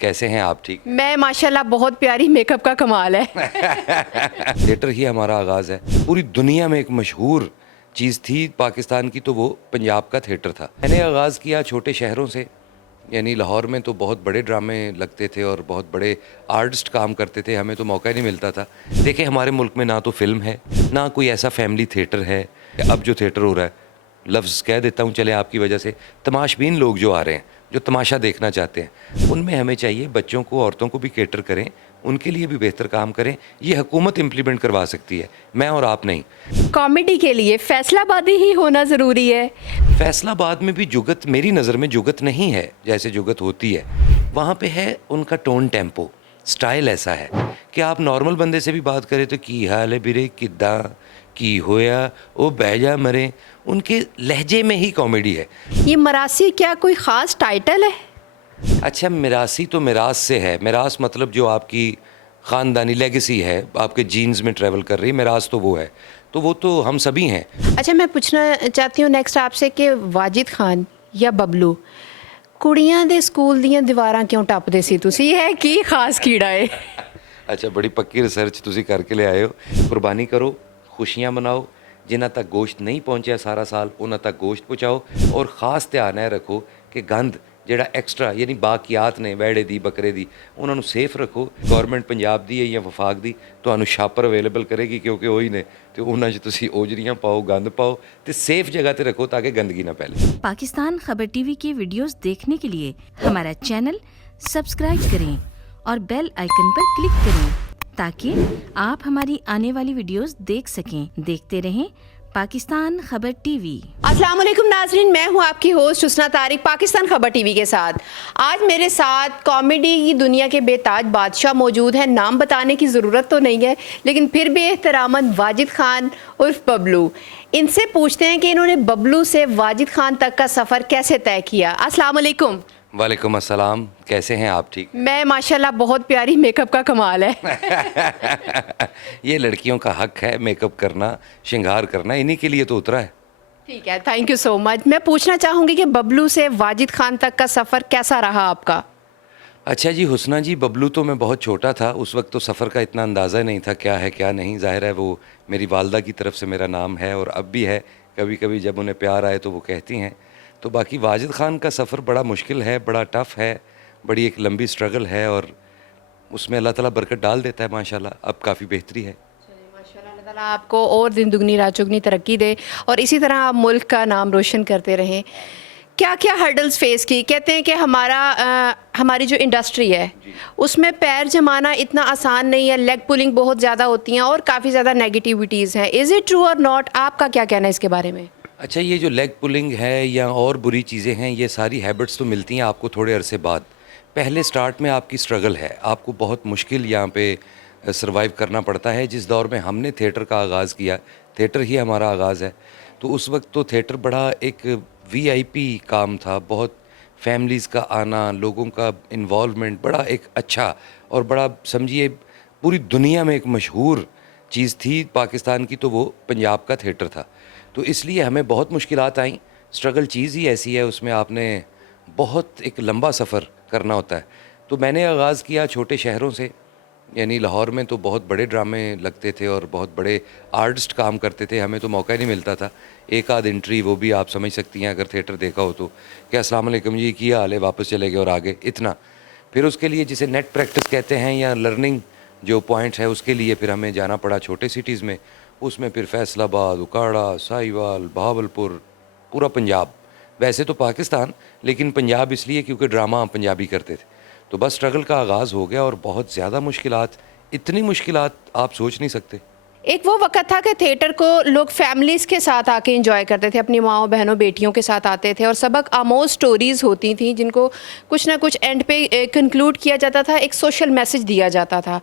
कैसे हैं आप? ठीक? मैं माशाल्लाह बहुत प्यारी, मेकअप का कमाल है। थिएटर ही हमारा आगाज़ है। पूरी दुनिया में एक मशहूर चीज़ थी पाकिस्तान की, तो वो पंजाब का थिएटर था। मैंने आगाज़ किया छोटे शहरों से, यानी लाहौर में तो बहुत बड़े ड्रामे लगते थे और बहुत बड़े आर्टिस्ट काम करते थे, हमें तो मौका ही नहीं मिलता था। देखिए हमारे मुल्क में ना तो फिल्म है, ना कोई ऐसा फैमिली थिएटर है। अब जो थिएटर हो रहा है, लफ्ज़ कह देता हूँ चले आपकी वजह से, तमाशबीन लोग जो आ रहे हैं, जो तमाशा देखना चाहते हैं, उनमें हमें चाहिए बच्चों को, औरतों को भी कैटर करें, उनके लिए भी बेहतर काम करें। ये हुकूमत इम्प्लीमेंट करवा सकती है, मैं और आप नहीं। कॉमेडी के लिए फैसलाबादी ही होना ज़रूरी है। फैसलाबाद में भी जुगत, मेरी नज़र में जुगत नहीं है जैसे जुगत होती है। वहाँ पे है उनका टोन, टेम्पो, स्टाइल ऐसा है कि आप नॉर्मल बंदे से भी बात करें तो की हाल है बिरे, किद्दा की होया, ओ बैजा मरे, उनके लहजे में ही कॉमेडी है। ये मरासी क्या कोई ख़ास टाइटल है? अच्छा, मिरासी तो मिरास से है। मिरास मतलब जो आपकी ख़ानदानी लेगेसी है, आपके जीन्स में ट्रैवल कर रही है, मिरास तो वो है। तो वो तो हम सभी हैं। अच्छा, मैं पूछना चाहती हूँ नेक्स्ट आपसे कि वाजिद खान या बबलू कुड़ियां दे स्कूल दियां दीवारां क्यों टपदे सी तुसी? ये है की खास कीड़ा है? अच्छा, बड़ी पक्की रिसर्च तुसी करके ले आए हो। कुर्बानी करो, खुशियाँ मनाओ, जिन्हां तक गोश्त नहीं पहुँचा सारा साल उन्हां तक गोश्त पहुँचाओ, और ख़ास ध्यान है रखो कि गंद ਜਿਹੜਾ ਐਕਸਟਰਾ यानी ਬਾਕੀਆਤ ਨੇ ਵੈੜੇ ਦੀ, ਬੱਕਰੇ ਦੀ, ਉਹਨਾਂ ਨੂੰ ਸੇਫ ਰੱਖੋ। ਗਵਰਨਮੈਂਟ ਪੰਜਾਬ ਦੀ ਹੈ ਜਾਂ ਵਫਾਕ ਦੀ ਤੁਹਾਨੂੰ ਸ਼ਾਪਰ ਅਵੇਲੇਬਲ ਕਰੇਗੀ, ਕਿਉਂਕਿ ਉਹੀ ਨੇ, ਤੇ ਉਹਨਾਂ 'ਚ ਤੁਸੀਂ ओजरियाँ पाओ, गंद पाओ, तो सेफ जगह पे रखो ताकि गंदगी ना फैले। पाकिस्तान खबर टीवी के वीडियोस देखने के लिए हमारा चैनल सब्सक्राइब करें और बेल आइकन पर क्लिक करें ताकि आप हमारी आने वाली वीडियोस देख सकें। देखते रहें पाकिस्तान खबर टीवी। अस्सलाम वालेकुम नाज़रीन, मैं हूं आपकी होस्ट हुस्ना तारिक पाकिस्तान खबर टीवी के साथ। आज मेरे साथ कॉमेडी की दुनिया के बेताज बादशाह मौजूद हैं। नाम बताने की ज़रूरत तो नहीं है, लेकिन फिर भी एहतरामन वाजिद खान उर्फ बबलू। इनसे पूछते हैं कि इन्होंने बबलू से वाजिद खान तक का सफ़र कैसे तय किया। अस्सलाम वालेकुम। वालेकुम अस्सलाम, कैसे हैं आप? ठीक? मैं माशाल्लाह बहुत प्यारी, मेकअप का कमाल है। ये लड़कियों का हक है मेकअप करना, श्रृंगार करना, इन्हीं के लिए तो उतरा है। ठीक है, थैंक यू सो मच। मैं पूछना चाहूँगी कि बबलू से वाजिद खान तक का सफ़र कैसा रहा आपका? अच्छा जी, हुस्ना जी, बबलू तो मैं बहुत छोटा था उस वक्त, तो सफ़र का इतना अंदाज़ा नहीं था क्या है क्या नहीं। ज़ाहिर है वो मेरी वालदा की तरफ से मेरा नाम है और अब भी है। कभी कभी जब उन्हें प्यार आए तो वो कहती हैं। तो बाकी वाजिद खान का सफ़र बड़ा मुश्किल है, बड़ा टफ़ है, बड़ी एक लंबी स्ट्रगल है, और उसमें अल्लाह ताला बरकत डाल देता है माशाल्लाह। अब काफ़ी बेहतरी है। माशाल्लाह, अल्लाह ताला आपको और दिन दुगनी रात चौगनी तरक्की दे और इसी तरह आप मुल्क का नाम रोशन करते रहें। क्या क्या हर्डल्स फेस की? कहते हैं कि हमारी जो इंडस्ट्री है उसमें पैर जमाना इतना आसान नहीं है, लेग पुलिंग बहुत ज़्यादा होती हैं और काफ़ी ज़्यादा नेगेटिविटीज़ हैं। इज़ इट ट्रू और नॉट? आपका क्या कहना है इसके बारे में? अच्छा, ये जो लेग पुलिंग है या और बुरी चीज़ें हैं, ये सारी हैबिट्स तो मिलती हैं आपको थोड़े अरसे बाद। पहले स्टार्ट में आपकी स्ट्रगल है, आपको बहुत मुश्किल यहाँ पे सर्वाइव करना पड़ता है। जिस दौर में हमने थिएटर का आगाज़ किया, थिएटर ही हमारा आगाज़ है, तो उस वक्त तो थिएटर बड़ा एक वीआईपी काम था। बहुत फैमिलीज़ का आना, लोगों का इन्वॉल्वमेंट, बड़ा एक अच्छा और बड़ा, समझिए पूरी दुनिया में एक मशहूर चीज़ थी पाकिस्तान की, तो वो पंजाब का थिएटर था। तो इसलिए हमें बहुत मुश्किलात आईं। स्ट्रगल चीज़ ही ऐसी है, उसमें आपने बहुत एक लंबा सफ़र करना होता है। तो मैंने आगाज़ किया छोटे शहरों से, यानी लाहौर में तो बहुत बड़े ड्रामे लगते थे और बहुत बड़े आर्टिस्ट काम करते थे, हमें तो मौका ही नहीं मिलता था। एक आध एंट्री, वो भी आप समझ सकती हैं अगर थिएटर देखा हो तो, कि अस्सलाम वालेकुम जी, किया हाल है, वापस चले गए और आगे, इतना। फिर उसके लिए जिसे नेट प्रैक्टिस कहते हैं या लर्निंग जो पॉइंट्स है, उसके लिए फिर हमें जाना पड़ा छोटे सिटीज़ में। उसमें फिर फैसलाबाद, उकाड़ा, साहिवाल, बहावलपुर, पूरा पंजाब। वैसे तो पाकिस्तान, लेकिन पंजाब इसलिए क्योंकि ड्रामा पंजाबी करते थे। तो बस स्ट्रगल का आगाज़ हो गया और बहुत ज़्यादा मुश्किलात, इतनी मुश्किलात आप सोच नहीं सकते। एक वो वक्त था कि थिएटर को लोग फैमिलीज़ के साथ आके एंजॉय करते थे, अपनी माओ बहनों बेटियों के साथ आते थे और सबक आमोज स्टोरीज़ होती थी जिनको कुछ ना कुछ एंड पे कंक्लूड किया जाता था, एक सोशल मैसेज दिया जाता था।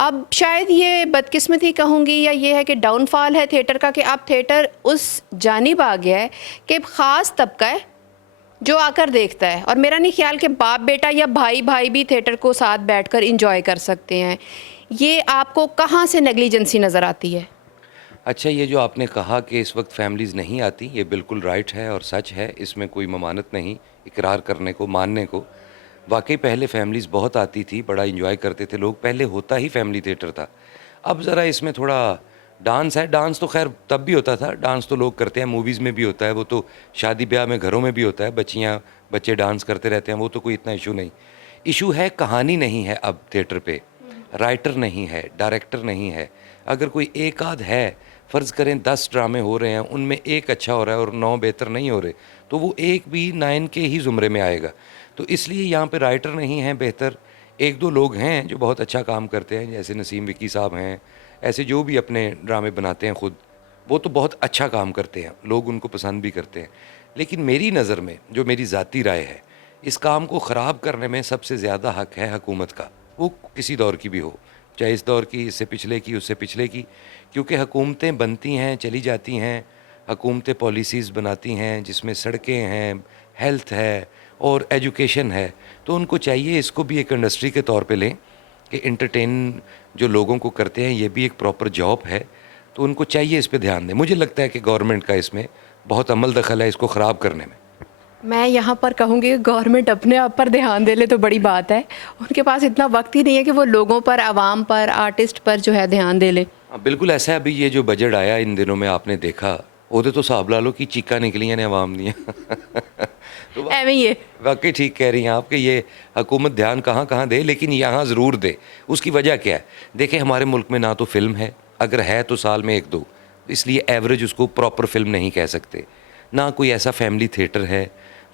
अब शायद ये बदकिस्मती कहूँगी या ये है कि डाउनफॉल है थिएटर का कि अब थिएटर उस जानिब आ गया है कि ख़ास तबका है जो आकर देखता है, और मेरा नहीं ख्याल कि बाप बेटा या भाई भाई भी थिएटर को साथ बैठकर एंजॉय कर सकते हैं। ये आपको कहाँ से नेग्लिजेंसी नज़र आती है? अच्छा, ये जो आपने कहा कि इस वक्त फैमिलीज़ नहीं आती, ये बिल्कुल राइट है और सच है, इसमें कोई ममानत नहीं इकरार करने को, मानने को। वाकई पहले फैमिलीज़ बहुत आती थी, बड़ा इंजॉय करते थे लोग, पहले होता ही फैमिली थिएटर था। अब ज़रा इसमें थोड़ा डांस है, डांस तो खैर तब भी होता था, डांस तो लोग करते हैं, मूवीज़ में भी होता है, वो तो शादी ब्याह में घरों में भी होता है, बच्चियाँ बच्चे डांस करते रहते हैं, वो तो कोई इतना इशू नहीं। इशू है कहानी नहीं है अब थिएटर पे, राइटर नहीं है, डायरेक्टर नहीं है। अगर कोई एक आध है, फ़र्ज़ करें 10 ड्रामे हो रहे हैं, उनमें एक अच्छा हो रहा है और 9 बेहतर नहीं हो रहे, तो वो एक भी 9 के ही ज़ुमरे में आएगा। तो इसलिए यहाँ पे राइटर नहीं हैं बेहतर, 1-2 लोग हैं जो बहुत अच्छा काम करते हैं, जैसे नसीम विकी साहब हैं, ऐसे जो भी अपने ड्रामे बनाते हैं खुद, वो तो बहुत अच्छा काम करते हैं, लोग उनको पसंद भी करते हैं। लेकिन मेरी नज़र में, जो मेरी ज़ाती राय है, इस काम को ख़राब करने में सबसे ज़्यादा हक़ है हुकूमत का, वो किसी दौर की भी हो, चाहे इस दौर की, इससे पिछले की, उससे पिछले की। क्योंकि हुकूमतें बनती हैं, चली जाती हैं, हुकूमतें पॉलिसीज़ बनाती हैं जिसमें सड़कें हैं, हेल्थ है और एजुकेशन है, तो उनको चाहिए इसको भी एक इंडस्ट्री के तौर पे लें कि एंटरटेन जो लोगों को करते हैं, ये भी एक प्रॉपर जॉब है, तो उनको चाहिए इस पे ध्यान दें। मुझे लगता है कि गवर्नमेंट का इसमें बहुत अमल दखल है इसको ख़राब करने में। मैं यहाँ पर कहूँगी गवर्नमेंट अपने आप पर ध्यान दे ले तो बड़ी बात है। उनके पास इतना वक्त ही नहीं है कि वो लोगों पर, आवाम पर, आर्टिस्ट पर जो है ध्यान दे ले। हाँ, बिल्कुल ऐसा है। अभी ये जो बजट आया इन दिनों में आपने देखा, ਉਹਦੇ तो हिसाब ला लो कि चीका निकलियां ने अवाम दियां। तो एवं ही है। वाकई ठीक कह रही हैं आप कि ये हुकूमत ध्यान कहाँ कहाँ दे, लेकिन यहाँ ज़रूर दे। उसकी वजह क्या है? देखिए हमारे मुल्क में ना तो फ़िल्म है, अगर है तो साल में 1-2, इसलिए एवरेज उसको प्रॉपर फ़िल्म नहीं कह सकते। ना कोई ऐसा फैमिली थिएटर है।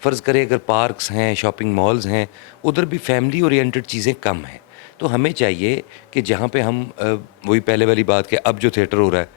फ़र्ज़ करें अगर पार्क्स हैं, शॉपिंग मॉल्स हैं, उधर भी फैमिली ओरिएंटेड चीज़ें कम हैं। तो हमें चाहिए कि जहाँ पे हम वही पहले वाली बात कि अब जो थिएटर हो रहा है,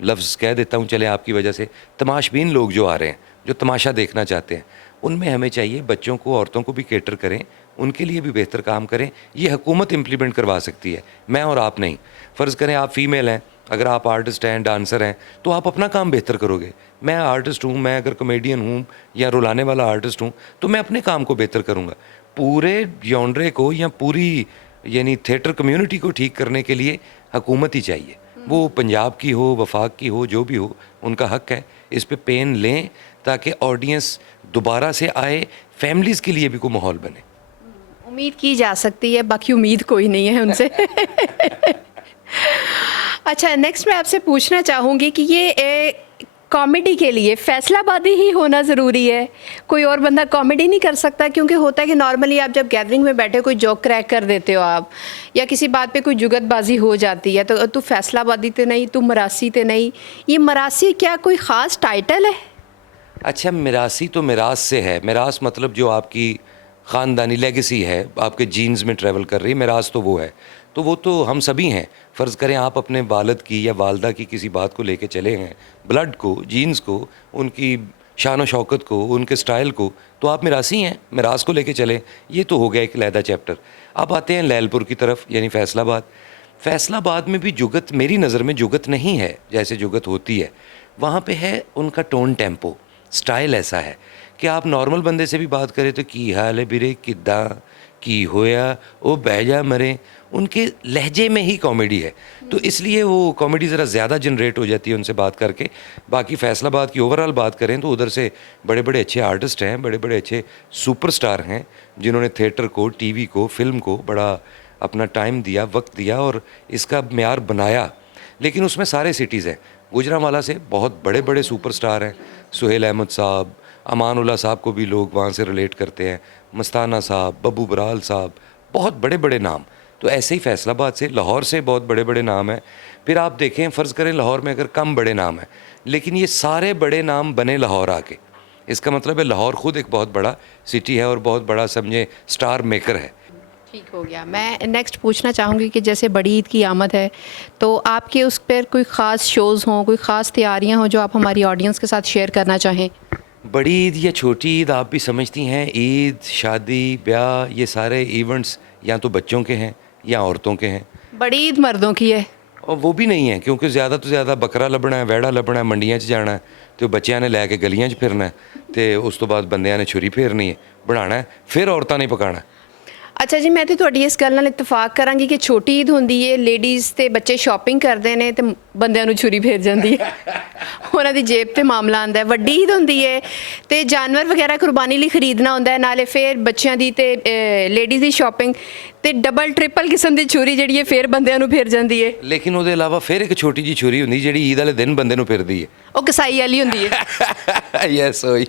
लफ्ज़ कह देता हूँ चले आपकी वजह से, तमाशबीन लोग जो आ रहे हैं, जो तमाशा देखना चाहते हैं, उनमें हमें चाहिए बच्चों को, औरतों को भी कैटर करें, उनके लिए भी बेहतर काम करें। ये हुकूमत इम्प्लीमेंट करवा सकती है, मैं और आप नहीं। फ़र्ज़ करें आप फ़ीमेल हैं, अगर आप आर्टिस्ट हैं, डांसर हैं, तो आप अपना काम बेहतर करोगे। मैं आर्टिस्ट हूँ, मैं अगर कॉमेडियन हूँ या रुलाने वाला आर्टिस्ट हूँ, तो मैं अपने काम को बेहतर करूँगा। पूरे जॉनरे को या पूरी यानी थिएटर कम्युनिटी को ठीक करने के लिए हुकूमत ही चाहिए। वो पंजाब की हो, वफाक की हो, जो भी हो, उनका हक़ है। इस पे पेन लें ताकि ऑडियंस दोबारा से आए, फैमिलीज़ के लिए भी कोई माहौल बने। उम्मीद की जा सकती है, बाकी उम्मीद कोई नहीं है उनसे। अच्छा, नेक्स्ट मैं आपसे पूछना चाहूँगी कि ये कॉमेडी के लिए फैसलाबादी ही होना ज़रूरी है? कोई और बंदा कॉमेडी नहीं कर सकता? क्योंकि होता है कि नॉर्मली आप जब गैदरिंग में बैठे कोई जोक क्रैक कर देते हो आप, या किसी बात पे कोई जुगतबाजी हो जाती है, तो तू फैसलाबादी तो नहीं, तू मरासी तो नहीं। ये मरासी क्या कोई ख़ास टाइटल है? अच्छा, मिरासी तो मिरास से है। मिरास मतलब जो आपकी ख़ानदानी लेगेसी है, आपके जीन्स में ट्रैवल कर रही है, मिरास तो वो है। तो वो तो हम सभी हैं। फ़र्ज़ करें आप अपने वालिद की या वालदा की किसी बात को लेके चले हैं, ब्लड को, जीन्स को, उनकी शान और शौकत को, उनके स्टाइल को, तो आप मिरासी हैं, मिरास को लेके चलें। ये तो हो गया एक अलहदा चैप्टर। अब आते हैं लैलपुर की तरफ, यानी फैसलाबाद। फैसलाबाद में भी जुगत, मेरी नज़र में जुगत नहीं है जैसे जुगत होती है। वहाँ पे है उनका टोन, टेम्पो, स्टाइल ऐसा है कि आप नॉर्मल बंदे से भी बात करें तो की हाल है बिरे, किद्दां की होया, ओ बैजा मरे, उनके लहजे में ही कॉमेडी है। तो इसलिए वो कॉमेडी ज़रा ज़्यादा जनरेट हो जाती है उनसे बात करके। बाकी फैसलाबाद की ओवरऑल बात करें तो उधर से बड़े बड़े अच्छे आर्टिस्ट हैं, बड़े बड़े अच्छे सुपरस्टार हैं, जिन्होंने थिएटर को, टीवी को, फिल्म को बड़ा अपना टाइम दिया, वक्त दिया और इसका म्यार बनाया। लेकिन उसमें सारे सिटीज़ हैं। गुजरांवाला से बहुत बड़े बड़े सुपरस्टार हैं, सुहेल अहमद साहब, अमान उल्लाह साहब को भी लोग वहाँ से रिलेट करते हैं, मस्ताना साहब, बब्बू बराल साहब, बहुत बड़े बड़े नाम। तो ऐसे ही फैसलाबाद से, लाहौर से बहुत बड़े बड़े नाम हैं। फिर आप देखें, फ़र्ज़ करें लाहौर में अगर कम बड़े नाम हैं, लेकिन ये सारे बड़े नाम बने लाहौर आके। इसका मतलब है लाहौर ख़ुद एक बहुत बड़ा सिटी है और बहुत बड़ा समझे स्टार मेकर है। ठीक हो गया। मैं नेक्स्ट पूछना चाहूँगी कि जैसे बड़ी ईद की आमद है, तो आपके उस पर कोई ख़ास शोज़ हों, कोई ख़ास तैयारियाँ हों जो आप हमारी ऑडियंस के साथ शेयर करना चाहें? बड़ी ईद या छोटी ईद आप भी समझती हैं, ईद, शादी, ब्याह, ये सारे इवेंट्स या तो बच्चों के हैं या औरतों के हैं। बड़ी ईद मर्दों की है। और वो भी नहीं है, क्योंकि ज़्यादा तो ज़्यादा बकरा लभना है, वैड़ा लभना है, मंडियां 'ਚ जाना है, तो बच्चों ने लैके गलियां 'ਚ फिरना है, तो उस तो बाद बंदियां ने छुरी फेरनी है, बनाना है, फिर औरतां ने पकाना है। ਅੱਛਾ ਜੀ, ਮੈਂ ਤੇ ਤੁਹਾਡੀ ਇਸ ਗੱਲ ਨਾਲ ਇਤਫਾਕ ਕਰਾਂਗੀ ਕਿ ਛੋਟੀ ਈਦ ਹੁੰਦੀ ਹੈ, ਲੇਡੀਜ਼ ਤੇ ਬੱਚੇ ਸ਼ਾਪਿੰਗ ਕਰਦੇ ਨੇ ਤੇ ਬੰਦਿਆਂ ਨੂੰ ਛੁਰੀ ਫੇਰ ਜਾਂਦੀ ਹੈ ਉਹਨਾਂ ਦੀ ਜੇਬ ਤੇ ਮਾਮਲਾ ਆਉਂਦਾ ਹੈ। ਵੱਡੀ ਈਦ ਹੁੰਦੀ ਹੈ ਤੇ ਜਾਨਵਰ ਵਗੈਰਾ ਕੁਰਬਾਨੀ ਲਈ ਖਰੀਦਣਾ ਹੁੰਦਾ ਹੈ, ਨਾਲੇ ਫਿਰ ਬੱਚਿਆਂ ਦੀ ਤੇ ਲੇਡੀਜ਼ ਦੀ ਸ਼ਾਪਿੰਗ ਤੇ ਡਬਲ ਟ੍ਰਿਪਲ ਕਿਸਮ ਦੀ ਛੁਰੀ ਜਿਹੜੀ ਹੈ ਫਿਰ ਬੰਦਿਆਂ ਨੂੰ ਫੇਰ ਜਾਂਦੀ ਹੈ। ਲੇਕਿਨ ਉਹਦੇ ਇਲਾਵਾ ਫਿਰ ਇੱਕ ਛੋਟੀ ਜੀ ਛੁਰੀ ਹੁੰਦੀ ਜਿਹੜੀ ਈਦ ਵਾਲੇ ਦਿਨ ਬੰਦੇ ਨੂੰ ਫਿਰਦੀ ਹੈ। ਉਹ ਕਸਾਈ ਵਾਲੀ ਹੁੰਦੀ ਹੈ। ਯੈਸ ਹੋਈ।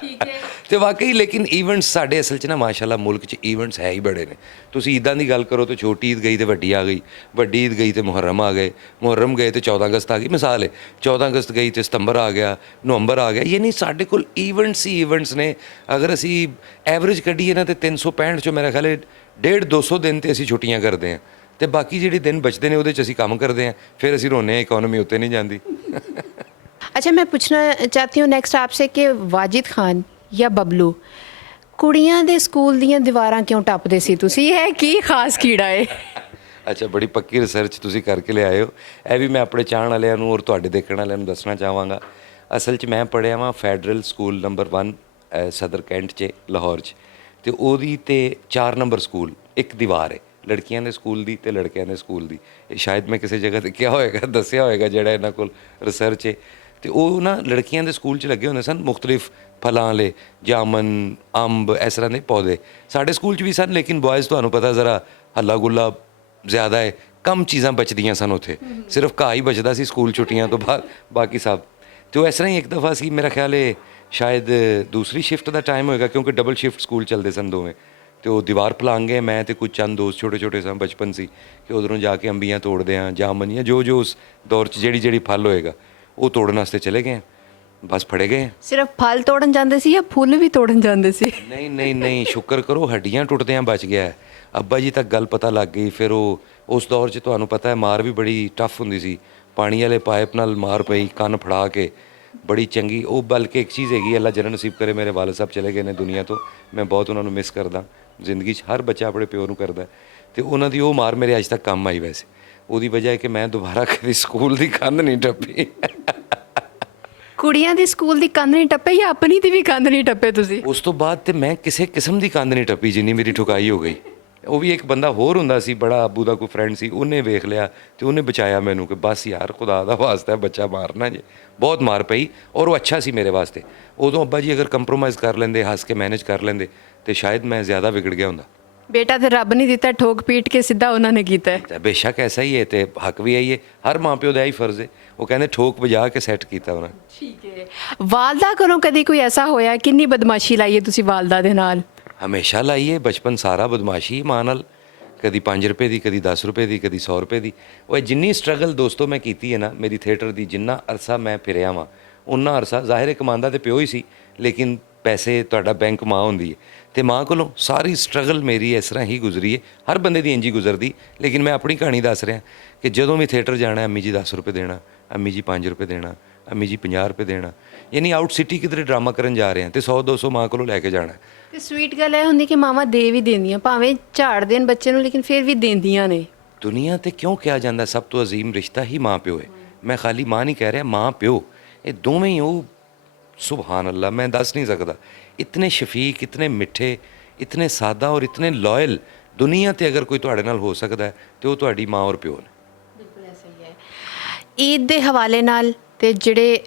ਠੀਕ ਹੈ। ਤੇ ਵਾਕਈ ਲੇਕਿਨ ਈਵੈਂਟਸ ਸਾਡੇ ਅਸਲ 'ਚ ਨਾ ਮਾਸ਼ਾਅੱਲਾ ਮੁਲਕ 'ਚ ਈਵੈਂਟਸ ਹੈ ਹੀ ਬੜੇ ਨੇ। ਤੁਸੀਂ ਈਦਾਂ ਦੀ ਗੱਲ ਕਰੋ ਤਾਂ ਛੋਟੀ ਈਦ ਗਈ ਤੇ ਵੱਡੀ ਆ ਗਈ, ਵੱਡੀ ਈਦ ਗਈ ਤੇ ਮੁਹਰਮ ਆ ਗਏ, ਮੁਹਰਮ ਗਏ ਤੇ 14 ਅਗਸਤ ਆ ਗਈ। ਮਿਸਾਲ ਹੈ 14 ਅਗਸਤ ਗਈ ਤੇ ਸਤੰਬਰ ਆ ਗਿਆ, ਨਵੰਬਰ ਆ ਗਿਆ। ਯਾਨੀ ਸਾਡੇ ਕੋਲ ਈਵੈਂਟਸ ਹੀ ਈਵੈਂਟਸ ਨੇ। ਅਗਰ ਅਸੀਂ ਐਵਰੇਜ ਕੱਢੀਏ ਨਾ ਤੇ 365 ਚੋਂ ਮੇਰਾ ਖਿਆਲ ਹੈ 150-200 ਦਿਨ ਤੇ ਅਸੀਂ ਛੁੱਟੀਆਂ ਕਰਦੇ ਹਾਂ ਤੇ ਬਾਕੀ ਜਿਹੜੇ ਦਿਨ ਬਚਦੇ ਨੇ ਉਹਦੇ 'ਚ ਅਸੀਂ ਕੰਮ ਕਰਦੇ ਹਾਂ। ਫਿਰ ਅਸੀਂ ਰੋਨੇ ਹਾਂ ਇਕਨੋਮੀ ਉੱਤੇ नहीं ਜਾਂਦੀ। अच्छा, मैं पूछना चाहती हूँ नेक्स्ट आपसे कि वाजिद खान या बबलू ਕੁੜੀਆਂ ਦੇ ਸਕੂਲ ਦੀਆਂ ਦੀਵਾਰਾਂ ਕਿਉਂ ਟੱਪਦੇ ਸੀ ਤੁਸੀਂ? ਇਹ ਕੀ ਖਾਸ ਕੀੜਾ ਹੈ? ਅੱਛਾ, ਬੜੀ ਪੱਕੀ ਰਿਸਰਚ ਤੁਸੀਂ ਕਰਕੇ ਲਿਆਏ ਹੋ। ਇਹ ਵੀ ਮੈਂ ਆਪਣੇ ਚਾਹਣ ਵਾਲਿਆਂ ਨੂੰ ਔਰ ਤੁਹਾਡੇ ਦੇਖਣ ਵਾਲਿਆਂ ਨੂੰ ਦੱਸਣਾ ਚਾਹਾਂਗਾ। ਅਸਲ 'ਚ ਮੈਂ ਪੜ੍ਹਿਆ ਵਾਂ ਫੈਡਰਲ ਸਕੂਲ ਨੰਬਰ 1 ਸਦਰ ਕੈਂਟ 'ਚ ਲਾਹੌਰ 'ਚ, ਤੇ ਉਹਦੀ ਤੇ 4 ਨੰਬਰ ਸਕੂਲ ਇੱਕ ਦੀਵਾਰ ਹੈ, ਲੜਕੀਆਂ ਦੇ ਸਕੂਲ ਦੀ ਤੇ ਲੜਕਿਆਂ ਦੇ ਸਕੂਲ ਦੀ। ਇਹ ਸ਼ਾਇਦ ਮੈਂ ਕਿਸੇ ਜਗ੍ਹਾ ਤੇ ਕਿਹਾ ਹੋਏਗਾ, ਦੱਸਿਆ ਹੋਏਗਾ ਜਿਹੜਾ ਇਹਨਾਂ ਕੋਲ ਰਿਸਰਚ ਹੈ। ਤੇ ਉਹ ਨਾ ਲੜਕੀਆਂ ਦੇ ਸਕੂਲ 'ਚ ਲੱਗੇ ਹੁੰਦੇ ਸਨ ਮੁਖਤਲਿਫ ਫਲਾਂ ਵਾਲੇ, ਜਾਮਨ, ਅੰਬ, ਇਸ ਤਰ੍ਹਾਂ ਦੇ ਪੌਦੇ। ਸਾਡੇ ਸਕੂਲ 'ਚ ਵੀ ਸਨ, ਲੇਕਿਨ ਬॉयज़ ਤੁਹਾਨੂੰ ਪਤਾ ਜ਼ਰਾ ਹੱਲਾ ਗੁੱਲਾ ਜ਼ਿਆਦਾ ਹੈ, ਕਮ ਚੀਜ਼ਾਂ ਬਚਦੀਆਂ ਸਨ ਉੱਥੇ, ਸਿਰਫ ਘਾਹ ਹੀ ਬਚਦਾ ਸੀ ਸਕੂਲ ਛੁੱਟੀਆਂ ਤੋਂ ਬਾਅਦ, ਬਾਕੀ ਸਭ। ਤੇ ਉਹ ਇਸ ਤਰ੍ਹਾਂ ਹੀ ਇੱਕ ਦਫਾ ਸੀ, ਮੇਰਾ ਖਿਆਲ ਹੈ ਸ਼ਾਇਦ ਦੂਸਰੀ ਸ਼ਿਫਟ ਦਾ ਟਾਈਮ ਹੋਏਗਾ ਕਿਉਂਕਿ ਡਬਲ ਸ਼ਿਫਟ ਸਕੂਲ ਚੱਲਦੇ ਸਨ ਦੋਵੇਂ। ਤੇ ਉਹ ਦੀਵਾਰ ਪਲਾਂਗ ਗਏ, ਮੈਂ ਤੇ ਕੁਝ ਚੰਦ ਦੋਸਤ ਛੋਟੇ ਛੋਟੇ ਸਾਂ, ਬਚਪਨ ਸੀ ਕਿ ਉਧਰੋਂ ਜਾ ਕੇ ਅੰਬੀਆਂ ਤੋੜਦੇ ਹਾਂ, ਜਾਮਨ ਜਾਂ ਜੋ ਉਸ ਦੌਰ 'ਚ ਜਿਹੜੀ ਫਲ ਹੋਏਗਾ ਉਹ ਤੋੜਨ ਵਾਸਤੇ ਚਲੇ ਗਏ। ਬਸ ਫੜੇ ਗਏ। ਸਿਰਫ ਫਲ ਤੋੜਨ ਜਾਂਦੇ ਸੀ ਜਾਂ ਫੁੱਲ ਵੀ ਤੋੜਨ ਜਾਂਦੇ ਸੀ? ਨਹੀਂ, ਸ਼ੁਕਰ ਕਰੋ ਹੱਡੀਆਂ ਟੁੱਟਦਿਆਂ ਬਚ ਗਿਆ। ਅੱਬਾ ਜੀ ਤੱਕ ਗੱਲ ਪਤਾ ਲੱਗ ਗਈ। ਫਿਰ ਉਹ ਉਸ ਦੌਰ 'ਚ ਤੁਹਾਨੂੰ ਪਤਾ ਹੈ ਮਾਰ ਵੀ ਬੜੀ ਟਫ ਹੁੰਦੀ ਸੀ, ਪਾਣੀ ਵਾਲੇ ਪਾਈਪ ਨਾਲ ਮਾਰ ਪਈ, ਕੰਨ ਫੜਾ ਕੇ ਬੜੀ ਚੰਗੀ। ਉਹ ਬਲਕਿ ਇੱਕ ਚੀਜ਼ ਹੈਗੀ, ਅੱਲਾ ਜਨਤ ਨਸੀਬ ਕਰੇ, ਮੇਰੇ ਵਾਲਦ ਸਾਹਿਬ ਚਲੇ ਗਏ ਨੇ ਦੁਨੀਆ ਤੋਂ, ਮੈਂ ਬਹੁਤ ਉਹਨਾਂ ਨੂੰ ਮਿਸ ਕਰਦਾ। ਜ਼ਿੰਦਗੀ 'ਚ ਹਰ ਬੱਚਾ ਆਪਣੇ ਪਿਓ ਨੂੰ ਕਰਦਾ, ਤੇ ਉਹਨਾਂ ਦੀ ਉਹ ਮਾਰ ਮੇਰੇ ਅੱਜ ਤੱਕ ਕੰਮ ਆਈ। ਵੈਸੇ ਉਹਦੀ ਵਜ੍ਹਾ ਹੈ ਕਿ ਮੈਂ ਦੁਬਾਰਾ ਕਦੀ ਸਕੂਲ ਦੀ ਕੰਧ ਨਹੀਂ ਟੱਪੀ। ਕੁੜੀਆਂ ਦੇ ਸਕੂਲ ਦੀ ਕੰਧ ਨਹੀਂ ਟੱਪੇ ਜਾਂ ਆਪਣੀ ਦੀ ਵੀ ਕੰਧ ਨਹੀਂ ਟੱਪੇ ਤੁਸੀਂ? ਉਸ ਤੋਂ ਬਾਅਦ ਤੇ ਮੈਂ ਕਿਸੇ ਕਿਸਮ ਦੀ ਕੰਧ ਨਹੀਂ ਟੱਪੀ ਜਿੰਨੀ ਮੇਰੀ ਠੁਕਾਈ ਹੋ ਗਈ। ਉਹ ਵੀ ਇੱਕ ਬੰਦਾ ਹੋਰ ਹੁੰਦਾ ਸੀ, ਬੜਾ ਆਬੂ ਦਾ ਕੋਈ ਫਰੈਂਡ ਸੀ, ਉਹਨੇ ਵੇਖ ਲਿਆ ਤੇ ਉਹਨੇ ਬਚਾਇਆ ਮੈਨੂੰ ਕਿ ਬਸ ਯਾਰ ਖੁਦਾ ਦਾ ਵਾਸਤਾ ਬੱਚਾ ਮਾਰਨਾ ਜੇ। ਬਹੁਤ ਮਾਰ ਪਈ ਔਰ ਉਹ ਅੱਛਾ ਸੀ ਮੇਰੇ ਵਾਸਤੇ। ਉਦੋਂ ਅੱਬਾ ਜੀ ਅਗਰ ਕੰਪਰੋਮਾਈਜ਼ ਕਰ ਲੈਂਦੇ, ਹੱਸ ਕੇ ਮੈਨੇਜ ਕਰ ਲੈਂਦੇ, ਤੇ ਸ਼ਾਇਦ ਮੈਂ ਜ਼ਿਆਦਾ ਵਿਗੜ ਗਿਆ ਹੁੰਦਾ। ਬੇਟਾ ਤੇ ਰੱਬ ਨਹੀਂ ਦਿੱਤਾ, ਠੋਕ ਪੀਟ ਕੇ ਸਿੱਧਾ ਉਹਨਾਂ ਨੇ ਕੀਤਾ ਹੈ। ਤਾਂ ਬੇਸ਼ੱਕ ਐਸਾ ਹੀ ਹੈ ਤੇ ਹੱਕ ਵੀ ਆਈ ਹੈ, ਹਰ ਮਾਂ ਪਿਓ ਦਾ ਹੀ ਫਰਜ਼ ਹੈ। ਉਹ ਕਹਿੰਦੇ ਠੋਕ ਵਜਾ ਕੇ ਸੈੱਟ ਕੀਤਾ ਉਹਨਾਂ। ਠੀਕ ਹੈ। ਵਾਲਦਾ ਕੋਲੋਂ ਕਦੀ ਕੋਈ ਐਸਾ ਹੋਇਆ? ਕਿੰਨੀ ਬਦਮਾਸ਼ੀ ਲਾਈ ਹੈ ਤੁਸੀਂ ਵਾਲਦਾ ਦੇ ਨਾਲ? ਹਮੇਸ਼ਾ ਲਾਈਏ, ਬਚਪਨ ਸਾਰਾ ਬਦਮਾਸ਼ੀ ਮਾਂ ਨਾਲ, ਕਦੀ 5 ਰੁਪਏ ਦੀ, ਕਦੀ 10 ਰੁਪਏ ਦੀ, ਕਦੀ 100 ਰੁਪਏ ਦੀ। ਉਹ ਜਿੰਨੀ ਸਟਰਗਲ ਦੋਸਤੋ ਮੈਂ ਕੀਤੀ ਹੈ ਨਾ ਮੇਰੀ ਥੀਏਟਰ ਦੀ, ਜਿੰਨਾ ਅਰਸਾ ਮੈਂ ਫਿਰਿਆ ਵਾਂ ਉਨਾ ਅਰਸਾ ਜ਼ਾਹਿਰ ਕਮਾਉਂਦਾ ਤੇ ਪਿਓ ਹੀ ਸੀ, ਲੇਕਿਨ ਪੈਸੇ ਤੁਹਾਡਾ ਬੈਂਕ ਮਾਂ ਹੁੰਦੀ ਹੈ, ਤੇ ਮਾਂ ਕੋਲੋਂ ਸਾਰੀ ਸਟਰਗਲ ਮੇਰੀ ਇਸ ਤਰ੍ਹਾਂ ਹੀ ਗੁਜ਼ਰੀ ਹੈ। ਹਰ ਬੰਦੇ ਦੀ ਇੰਝ ਹੀ ਗੁਜ਼ਰਦੀ, ਲੇਕਿਨ ਮੈਂ ਆਪਣੀ ਕਹਾਣੀ ਦੱਸ ਰਿਹਾ ਕਿ ਜਦੋਂ ਵੀ ਥੀਏਟਰ ਜਾਣਾ, ਅੰਮੀ ਜੀ 10 ਰੁਪਏ ਦੇਣਾ, ਅੰਮੀ ਜੀ 5 ਰੁਪਏ ਦੇਣਾ, ਅੰਮੀ ਜੀ 50 ਰੁਪਏ ਦੇਣਾ। ਯਾਨੀ ਆਊਟ ਸਿਟੀ ਕਿਧਰੇ ਡਰਾਮਾ ਕਰਨ ਜਾ ਰਹੇ ਹਾਂ ਤੇ 100-200 ਮਾਂ ਕੋਲੋਂ ਲੈ ਕੇ ਜਾਣਾ। ਤੇ ਸਵੀਟ ਗੱਲ ਇਹ ਹੁੰਦੀ ਕਿ ਮਾਵਾਂ ਦੇ ਵੀ ਦਿੰਦੀਆਂ, ਭਾਵੇਂ ਝਾੜ ਦੇਣ ਬੱਚੇ ਨੂੰ, ਲੇਕਿਨ ਫਿਰ ਵੀ ਦਿੰਦੀਆਂ ਨੇ। ਦੁਨੀਆ ਤੇ ਕਿਉਂ ਕਿਹਾ ਜਾਂਦਾ ਸਭ ਤੋਂ ਅਜ਼ੀਮ ਰਿਸ਼ਤਾ ਹੀ ਮਾਂ ਪਿਓ ਹੈ। ਮੈਂ ਖਾਲੀ ਮਾਂ ਨਹੀਂ ਕਹਿ ਰਿਹਾ, ਮਾਂ ਪਿਓ ਇਹ ਦੋਵੇਂ ਹੀ ਉਹ ਸੁਭਾਨ ਅੱਲਾ, ਮੈਂ ਦੱਸ ਨਹੀਂ ਸਕਦਾ। ਇਤਨੇ ਸ਼ਫੀਕ, ਇਤਨੇ ਮਿੱਠੇ, ਇਤਨੇ ਸਾਦਾ ਔਰ ਇਤਨੇ ਲਾਇਲ ਦੁਨੀਆ ਤੇ ਅਗਰ ਕੋਈ ਤੁਹਾਡੇ ਨਾਲ ਹੋ ਸਕਦਾ ਹੈ ਤੇ ਉਹ ਤੁਹਾਡੀ ਮਾਂ ਔਰ ਪਿਓ ਨੇ। ਬਿਲਕੁਲ ਐਸਾ ਹੀ ਹੈ। ਈਦ ਦੇ ਹਵਾਲੇ ਨਾਲ ਤੇ ਜਿਹੜੇ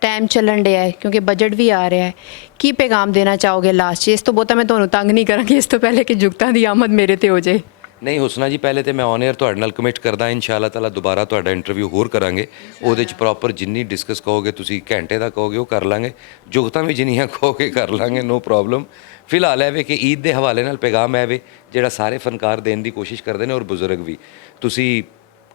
ਟਾਈਮ ਚੱਲਣ ਡਿਆ ਹੈ, ਕਿਉਂਕਿ ਬਜਟ ਵੀ ਆ ਰਿਹਾ ਹੈ, ਕੀ ਪੈਗਾਮ ਦੇਣਾ ਚਾਹੋਗੇ ਲਾਸਟ 'ਚ? ਇਸ ਤੋਂ ਬਹੁਤਾ ਮੈਂ ਤੁਹਾਨੂੰ ਤੰਗ ਨਹੀਂ ਕਰਾਂਗੀ, ਇਸ ਤੋਂ ਪਹਿਲੇ ਕਿ ਜੁਗਤਾਂ ਦੀ ਆਮਦ ਮੇਰੇ ਤੇ ਹੋ ਜਾਏ। ਨਹੀਂ ਹੁਸਨਾ ਜੀ, ਪਹਿਲੇ ਤੇ ਮੈਂ ਔਨ ਏਅਰ ਤੁਹਾਡੇ ਨਾਲ ਕਮਿਟ ਕਰਦਾ, ਇਨਸ਼ਾਅੱਲਾ ਤਾਲਾ ਦੁਬਾਰਾ ਤੁਹਾਡਾ ਇੰਟਰਵਿਊ ਹੋਰ ਕਰਾਂਗੇ। ਉਹਦੇ 'ਚ ਪ੍ਰੋਪਰ ਜਿੰਨੀ ਡਿਸਕਸ ਕਹੋਗੇ ਤੁਸੀਂ, ਘੰਟੇ ਦਾ ਕਹੋਗੇ ਉਹ ਕਰ ਲਾਂਗੇ, ਜੁਗਤਾਂ ਵੀ ਜਿੰਨੀਆਂ ਕਹੋਗੇ ਕਰ ਲਾਂਗੇ, ਨੋ ਪ੍ਰੋਬਲਮ। ਫਿਲਹਾਲ ਐਵੇਂ ਕਿ ਈਦ ਦੇ ਹਵਾਲੇ ਨਾਲ ਪੈਗਾਮ ਐਵੇਂ ਜਿਹੜਾ ਸਾਰੇ ਫਨਕਾਰ ਦੇਣ ਦੀ ਕੋਸ਼ਿਸ਼ ਕਰਦੇ ਨੇ ਔਰ ਬਜ਼ੁਰਗ ਵੀ, ਤੁਸੀਂ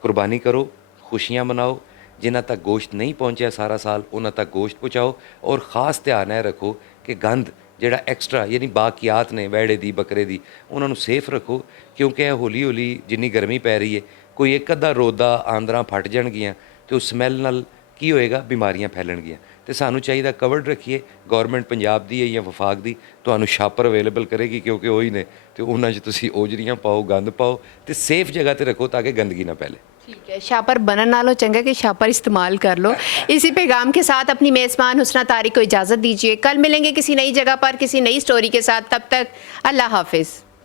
ਕੁਰਬਾਨੀ ਕਰੋ, ਖੁਸ਼ੀਆਂ ਮਨਾਓ। ਜਿਨ੍ਹਾਂ ਤੱਕ ਗੋਸ਼ਤ ਨਹੀਂ ਪਹੁੰਚਿਆ ਸਾਰਾ ਸਾਲ ਉਹਨਾਂ ਤੱਕ ਗੋਸ਼ਤ ਪਹੁੰਚਾਓ, ਔਰ ख़ास ਧਿਆਨ ਇਹ ਰੱਖੋ ਕਿ ਗੰਦ ਜਿਹੜਾ ਐਕਸਟਰਾ ਯਾਨੀ ਬਾਕੀਆਤ ਨੇ ਵੈੜੇ ਦੀ, ਬੱਕਰੇ ਦੀ, ਉਹਨਾਂ ਨੂੰ ਸੇਫ ਰੱਖੋ, ਕਿਉਂਕਿ ਇਹ ਹੌਲੀ ਹੌਲੀ ਜਿੰਨੀ ਗਰਮੀ ਪੈ ਰਹੀ ਹੈ, ਕੋਈ ਇੱਕ ਅੱਧਾ ਰੋਦਾ ਆਂਦਰਾਂ ਫਟ ਜਾਣਗੀਆਂ ਤੇ ਉਸ ਸਮੈਲ ਨਾਲ ਕੀ ਹੋਏਗਾ, ਬਿਮਾਰੀਆਂ ਫੈਲਣਗੀਆਂ। ਤੇ ਸਾਨੂੰ ਚਾਹੀਦਾ ਕਵਰਡ ਰੱਖੀਏ। ਗੌਰਮੈਂਟ ਪੰਜਾਬ ਦੀ ਹੈ ਜਾਂ ਵਫਾਕ ਦੀ, ਤੁਹਾਨੂੰ ਛਾਪਰ ਅਵੇਲੇਬਲ ਕਰੇਗੀ ਕਿਉਂਕਿ ਉਹੀ ਨੇ, ਤੇ ਉਹਨਾਂ 'ਚ ਤੁਸੀਂ ਓਜਰੀਆਂ ਪਾਓ, ਗੰਦ ਪਾਓ ਤੇ ਸੇਫ ਜਗ੍ਹਾ ਤੇ ਰੱਖੋ ਤਾਂ ਕਿ गंदगी ना फैले। ठीक है, शापर बनन नालों चंगा कि शापर इस्तेमाल कर लो। इसी पैगाम के साथ अपनी मेज़बान हुस्ना तारिक को इजाज़त दीजिए। कल मिलेंगे किसी नई जगह पर किसी नई स्टोरी के साथ। तब तक अल्लाह हाफिज़।